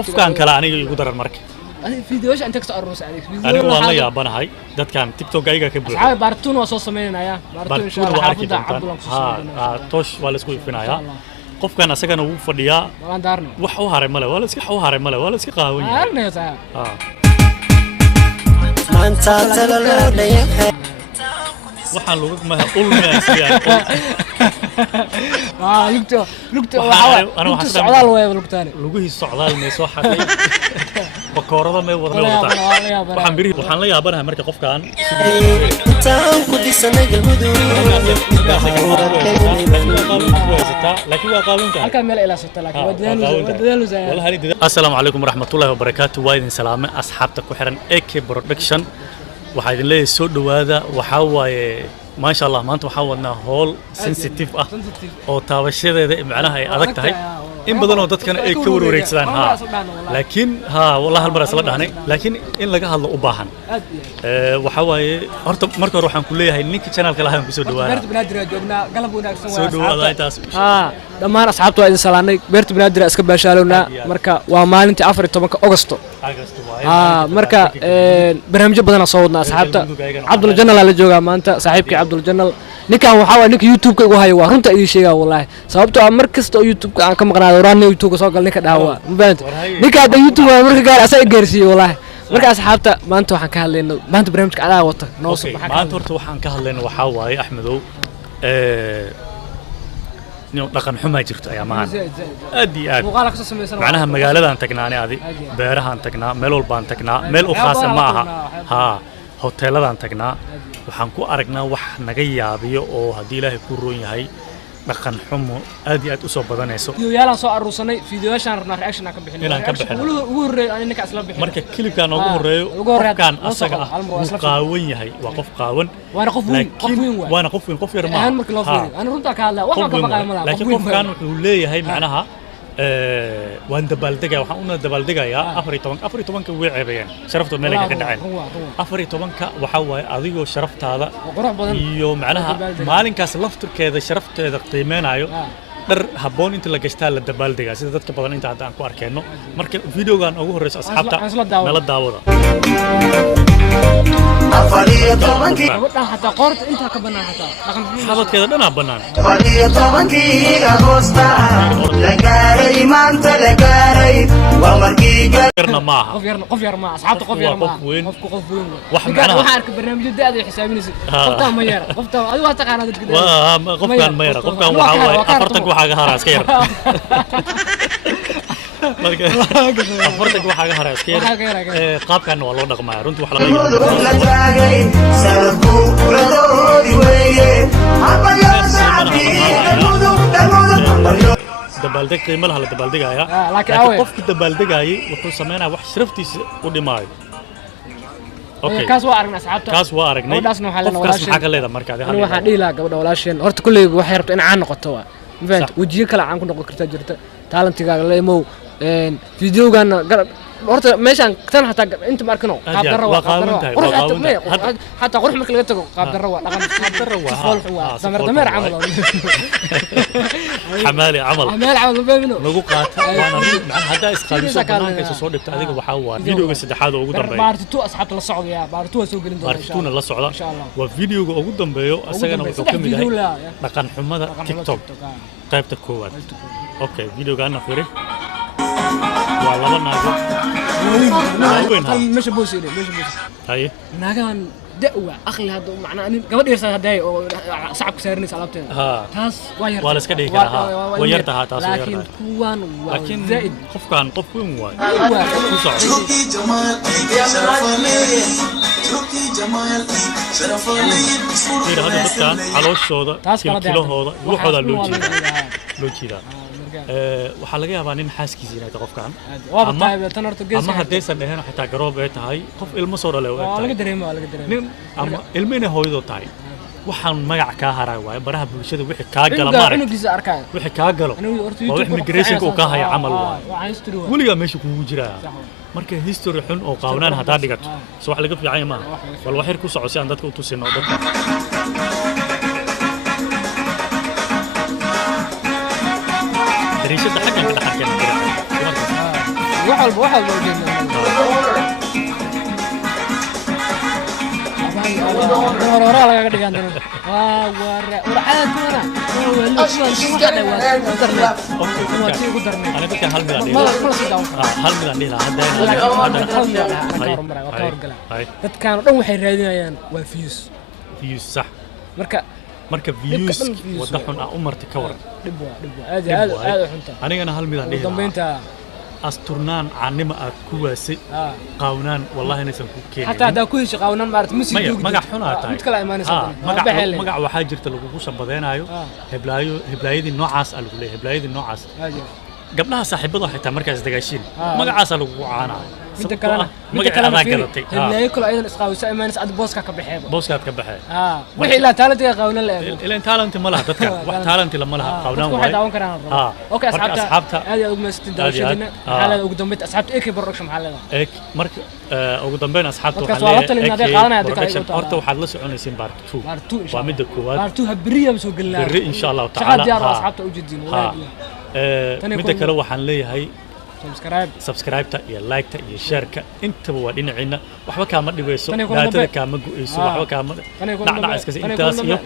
qofkan kale aniga igu daran marka fiidiyosh inta ka soo aroos aniga aniga waan la yaabanahay dadkan TikTok ayga ka buuxo asxaab baartuun waa soo sameynaya baartuun insha Allah xaafada Cabdullaah tosh waa la isku ifinaya qofkan asagana wuu fadhiyaa waan daarno wax u haray male waa la iska haray male waa la iska qaawan yahay maanta tala loo leeyahay waxaan lagu maha ulmaasiyay lugta waxa socdaal way lugtaani lugihii socdaal may soo xaday bakoorada may wada waxaan la yaabanahay marka qofkan taan ku disanay galmudug laakiin waa qaawanka halka meel ila sita laakiin wadaan assalaamu alaykum warahmatullaahi wabarakaatuh waa idin salaamay asxaabta ku xiran AK Production waxaa idin leeyahay soo dhawaada waxaa waaye maasha Allah maanta waxaan wadnaa hool sensitive ah oo taabashadeeda macnaha ay adag tahay in badan oo dadkana ay ka warwareegsadaan laakiin wallahi hal mar isla dhahnay laakiin in laga hadlo u baahan waxa waaye horta marka hore waxaan ku leeyahay ninka channelka lahayn ku soo dhawaada beerta banaadir joognaa galab wanaagsan soo dhawaada intaas dhammaan asxaabtu waa idin salaanay beerta banaadir iska baashaalowna marka waa maalintii 14 Agosto marka barnaamijyo badan soo wadnaa asxaabta Cabdul Jannal la joogaa maanta saaxiibkii Cabdul Jannal ninkan waxa waa ninka YouTube-ka igu hayo waa runta idin sheegaa wallahi sababtoo ah mar kasta oo YouTube-ka aan ka maqnaado raana YouTube-ka soo gal ninka dhaawa ma fahanti ninka hadda YouTube marka gaar asaa gaarsiiyo wallahi marka asxaabta maanta waxaan ka hadlaynaa maanta barnaamijka adaa wata noo soo baxay maanta horta waxaan ka hadlaynaa waxa waaye Axmedow نيو دقن حما جرت أيام مان أدي معناها مقالة أن تقنعني هذه بيرها أن تقنا ملول بان تقنا مل أخاص معها ها هوتيلا أن تقنا وحنكو أرجنا وح نجيا بيو أو هدي له كوروني هاي دقن حمو أدي أتصاب بدن يسوع يلا صار الرسني فيديو عشان رنا رياكشن كبحنا وور أنا كأسلام بحنا مركب كل كان أقول كان أسقى قاوين هاي وقف قاون وأنا قفوين قفير ما أنا رنتك هلا واحد كبقى ملا لكن قف كان وليه هاي معناها وان دبالدقة وحنا دبالدقة يا أفري طبعا كويعبين شرفته ملك كدعين أفري طبعا وحوا أضيق شرفت هذا يو معناها مالين كاس لفتر كذا شرفت هذا قيمين عيو در هبون انت لقيتها للدبالدقة سيدا دتك بدن انت عندك أنكو أركينه مركب فيديو كان أقول الرئيس أصحابته نلا داودا أفري طبعا كي حتى قرط انت كبنا حتى حاضر كذا أنا بنان أفري طبعا كي أغوستا لقاري ما أنت لقاري ومركي قرنا معها قفير معها أصحابته قفير معها قفوين واحد وحارك برنامج ده حسابين قفتها ميرة قفتها أيوة تقانا قفكان ميرة قفكان وحاول أفرتك وحاجة هراس كير أفرتك وحاجة هراس كير قاب كان والله نقمة رنت وحلا دبالدق قيمة لها دبالدق يا لكن قف دبالدق هاي وحنا سمينا وح شرفتي ودماغ اوكي كاس وارغنا صاحبته كاس وارغني كاس maxaa ka leedahay marka adiga waxaan dhiilaa gabadha walaasheen horta kulay waxay rabtaa in aan noqoto waa event wajiga kala aan ku noqon kartaa jirta talentigaaga leemow fiidiyogan horta meeshan tan hatta inta markano qaab darro waa hatta qurux marka laga tago qaab darro waa dhaqan qaab darro waa dameer camal حمالي عمل بينه lagu qaato waana macna hada isqaadiso banaanka soo dhigta adiga waxa waa videoga saddexaad ugu dambeeyo baartu asxaabta la socda baartu soo gelin doona baartuna la socda waa videoga ugu dambeeyo asagana wuxuu ka mid yahay dhaqan xumada TikTok qaybta koowaad okay videoga ana fiiri waa laba naago مش بوسي هاي ناقان دعوة أخلي هذا معناه أن قبل يرسل هداي أو صعب كسرني سلامتين تاس واير ولا سكدي كلها ويرتها تاس لكن كوان لكن زائد قفكان قفكون واي شوكي جمال شوكي جمال شرف هذا بكان على الصودا كيلو هذا وحدا لوجي waxaa laga yaabaa nin xaaskiisa inay tahay qofkan ama haddaysan ahayn xitaa garoob ay tahay qof ilmo soo dhalay nin ama ilmina hooyadoo tahay waxaan magac kaa haray waaye baraha bulshada wixii kaa gala wixii kaa galo waa wix migrationka uu kaa haya camal waaye weligaa meesha kugu jiraa marka history xun oo qaawnaan haddaa dhigato so wax laga fiican maaha bal waxyar ku soco si aan dadka u tusino dadka دريشة حاجة كده حاجة واحد موجودين ورا لا قاعد عندنا ورا عادنا أنا بك هل ملاني هل ملاني لا هذا dadkan dhan waxay raadinayaan waa views صح marka views wada xun ah u martay ka waran dib aad xunta anigana hal mid aan dhihi dambeynta asturnaan caanimo aad ku waasay qaawnaan wallahi inaysan ku keenin hatta hada ku hesho qaawnaan maartay misi joogto magac xun aad tahay mid kale imaanaysa magac waxaa jirta lagu shabadeenayo heblaayadii noocaas ah lagu leeyahay heblaayadii noocaas gabdhaha saaxiibada xitaa markaas dagaashin magacaas lagu caanayo midda kalena gadatay heblaay kale aydan isqaawisa imaanaysa ad booska ka baxeeba booskaad ka baxay wixii la talentiga qaawnaan la eego ila talent ma laha dadka wax talent lama laha qaawnaan waxay daawan karaan okay asxaabta aad ugu meestin daawashadina xaalada ugu dambeyd asxaabta AK production maxalada marka ugu dambeyn asxaabta waxaa la talin adeeg qaadanaya dadka ay horta waxaad la soconayseen part 2 waa midda koowaad part 2 habriya soo galnaa bari insha Allah ta'ala asxaabta u jidin midda kale waxaan leeyahay subscribe-ta iyo like-ta iyo share-ka intaba waa dhinaciina waxba kaama dhibayso daatada kaama go'ayso waxba kaama dhacdhac iska intaas iyo